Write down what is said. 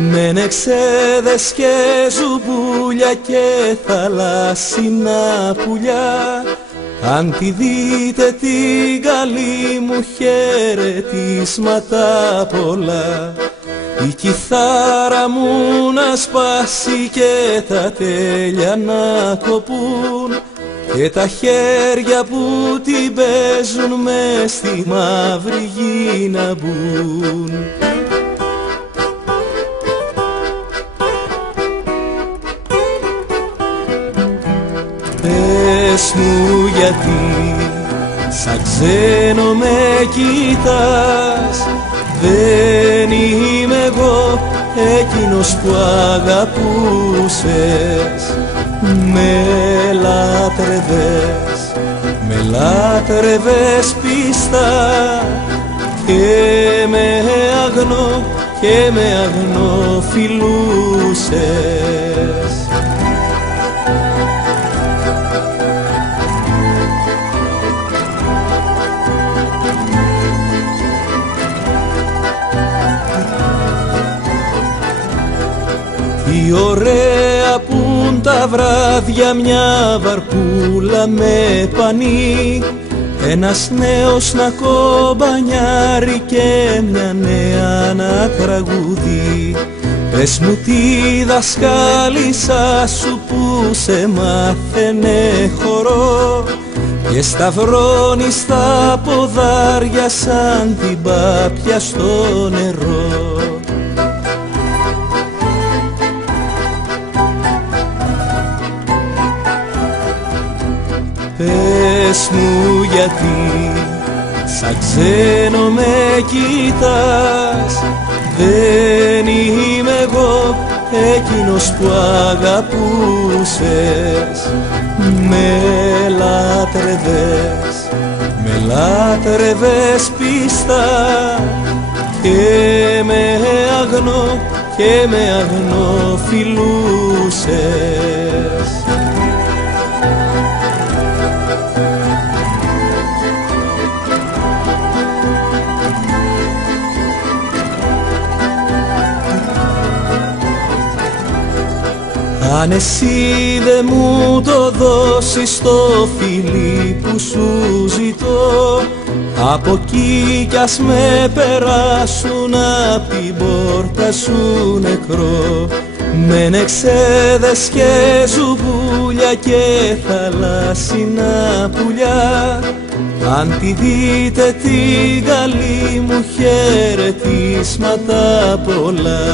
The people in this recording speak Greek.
με νεξέδες και ζουμπούλια και θαλάσσινα πουλιά. Αν τη δείτε την καλή μου χαιρετίσματα πολλά, η κιθάρα μου να σπάσει και τα τέλεια να κοπούν και τα χέρια που την παίζουν μες στη μαύρη γη να μπουν. Πες μου γιατί σαν ξένο με κοιτάς, δεν είμαι εγώ εκείνος που αγαπούσες. Με λάτρευες πιστά και με αγνό φιλούσες. Τι ωραία πουν τα βράδια, μια βαρκούλα με πανί, ένας νέος να κομπανιάρει και μια νέα να τραγουδεί. Πες μου τη δασκάλισσα σου που σε μάθαινε χορό και σταυρώνει στα ποδάρια σαν την πάπια στο νερό. Πες μου γιατί σαν ξένο με κοιτάς, δεν είμαι εγώ εκείνος που αγαπούσες. Με λάτρευες πιστά και με αγνό φιλούσες. Αν εσύ δε μου το δώσεις το φιλί που σου ζητώ, από εκεί κι ας με περάσουν απ' την πόρτα σου νεκρό, με νεξέδες και ζουμπούλια και θαλάσσινα πουλιά. Αν τη δείτε την καλή μου χαιρετίσματα πολλά.